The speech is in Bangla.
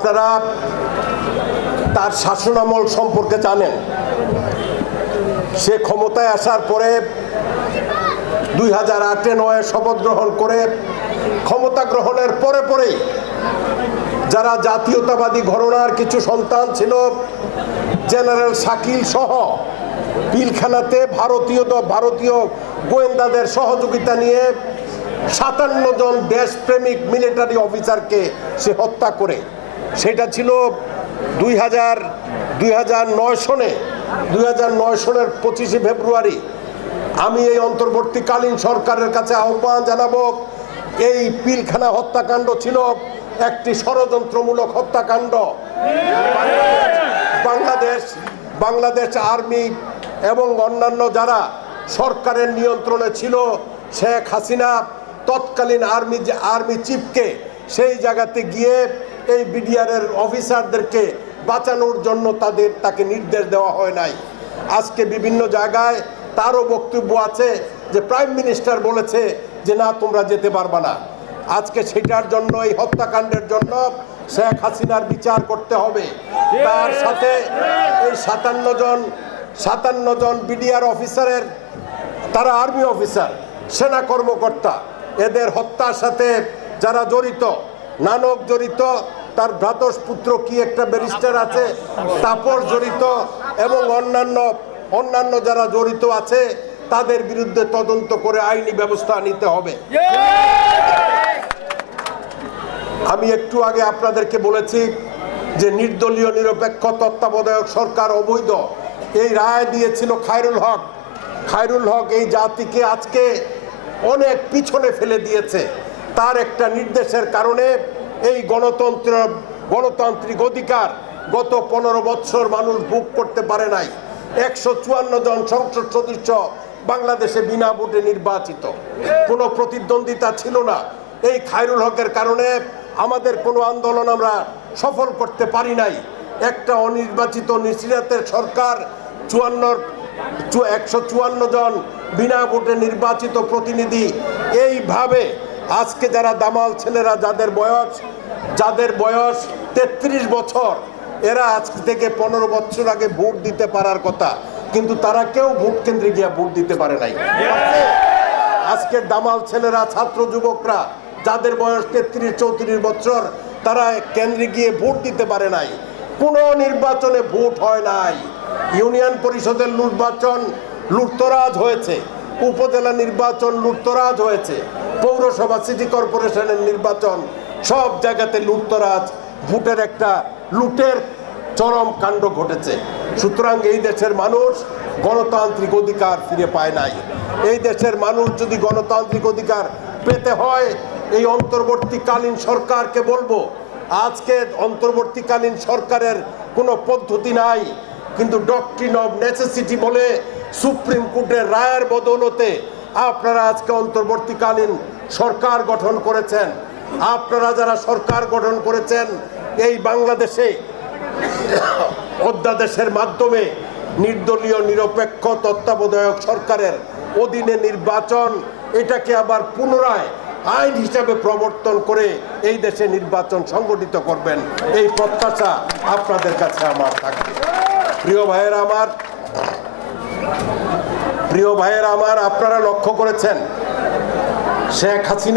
আপনারা তার শাসনামল সম্পর্কে জানেন। সে ক্ষমতায় আসার পরে দুই হাজার আটে নয় শপথ গ্রহণ করে ক্ষমতা গ্রহণের পরে পরেই যারা জাতীয়তাবাদী ঘরনার কিছু সন্তান ছিল, জেনারেল শাকিল সহ পিলখানাতে ভারতীয় ভারতীয় গোয়েন্দাদের সহযোগিতা নিয়ে সাতান্ন জন দেশপ্রেমিক মিলিটারি অফিসারকে সে হত্যা করে। সেটা ছিল দুই হাজার দুই হাজার নয় সনে, দুই হাজার নয় সনের পঁচিশে ফেব্রুয়ারি। আমি এই অন্তর্বর্তীকালীন সরকারের কাছে আহ্বান জানাব, এই পিলখানা হত্যাকাণ্ড ছিল একটি ষড়যন্ত্রমূলক হত্যাকাণ্ড। বাংলাদেশ বাংলাদেশ আর্মি এবং অন্যান্য যারা সরকারের নিয়ন্ত্রণে ছিল, শেখ হাসিনা তৎকালীন আর্মি আর্মি চিফকে সেই জায়গাতে গিয়ে এই বিডিআরের অফিসারদেরকে বাঁচানোর জন্য তাদের, তাকে নির্দেশ দেওয়া হয় নাই। আজকে বিভিন্ন জায়গায় তারও বক্তব্য আছে যে প্রাইম মিনিস্টার বলেছে যে না, তোমরা যেতে পারবা না। আজকে সেটার জন্য এই হত্যাকাণ্ডের জন্য শেখ হাসিনার বিচার করতে হবে। তার সাথে এই সাতান্ন জন সাতান্ন জন বিডিআর অফিসারের, তারা আর্মি অফিসার, সেনা কর্মকর্তা, এদের হত্যার সাথে যারা জড়িত, নানক জড়িত তার ভ্রাতস পুত্র কি একটা ব্যারিস্টার আছে? তাপর জড়িত এবং অন্যান্য অন্যান্য যারা জড়িত আছে, তাদের বিরুদ্ধে তদন্ত করে আইনি ব্যবস্থা নিতে হবে। আমি একটু আগে আপনাদেরকে বলেছি যে নির্দলীয়, নিরপেক্ষ তত্ত্বাবধায়ক সরকার অবৈধ। এই রায় দিয়েছিল খায়রুল হক। খায়রুল হক এই জাতিকে আজকে অনেক পিছনে ফেলে দিয়েছে। তার একটা নির্দেশের কারণে এই গণতন্ত্র, গণতান্ত্রিক অধিকার গত পনেরো বছর মানুষ ভোগ করতে পারে নাই। একশো চুয়ান্ন জন সংসদ সদস্য বাংলাদেশে বিনা ভোটে নির্বাচিত। কোনো প্রতিদ্বন্দ্বিতা ছিল না। এই খায়রুল হকের কারণে আমাদের কোনো আন্দোলন আমরা সফল করতে পারি নাই। একটা অনির্বাচিত নিশ্চিরাতের সরকার চুয়ান্নর একশো চুয়ান্ন জন বিনা ভোটে নির্বাচিত প্রতিনিধি, এইভাবে আজকে যারা দামাল ছেলেরা, যাদের বয়স যাদের বয়স তেত্রিশ বছর, এরা আজ থেকে পনেরো বছর আগে ভোট দিতে পারার কথা। কিন্তু তারা কেউ ভোট কেন্দ্রে গিয়ে ভোট দিতে পারে নাই। আজকের দামাল ছেলেরা, ছাত্র যুবকরা, যাদের বয়স তেত্রিশ, চৌত্রিশ বছর, তারা কেন্দ্রে গিয়ে ভোট দিতে পারে নাই। কোনো নির্বাচনে ভোট হয় নাই। ইউনিয়ন পরিষদের নির্বাচন লুটতরাজ হয়েছে। উপজেলা নির্বাচন লুটতরাজ হয়েছে। পৌরসভা সিটি কর্পোরেশনের নির্বাচন, সব জায়গাতে লুটতরাজ, ভোটের একটা লুটের চরম কাণ্ড ঘটেছে। সুতরাং এই দেশের মানুষ গণতান্ত্রিক অধিকার ফিরে পায় নাই। এই দেশের মানুষ যদি গণতান্ত্রিক অধিকার পেতে হয়, এই অন্তর্বর্তীকালীন সরকারকে বলব, আজকে অন্তর্বর্তীকালীন সরকারের কোনো পদ্ধতি নাই। কিন্তু ডক্ট্রিন অফ নেসেসিটি বলে সুপ্রিম কোর্টের রায়ের বদৌলতে আপনারা আজকে অন্তর্বর্তীকালীন সরকার গঠন করেছেন। আপনারা যারা সরকার গঠন করেছেন, এই বাংলাদেশে অধ্যাদেশের মাধ্যমে নির্দলীয়, নিরপেক্ষ, তত্ত্বাবধায়ক সরকারের অধীনে নির্বাচন, এটাকে আবার পুনরায় আইন হিসাবে প্রবর্তন করে এই দেশে নির্বাচন সংগঠিত করবেন, এই প্রত্যাশা আপনাদের কাছে আমার থাকবে। প্রিয় ভাইয়েরা আমার, প্রিয় ভাইয়েরা আমার, আপনারা লক্ষ্য করেছেন শেখ হাসিনা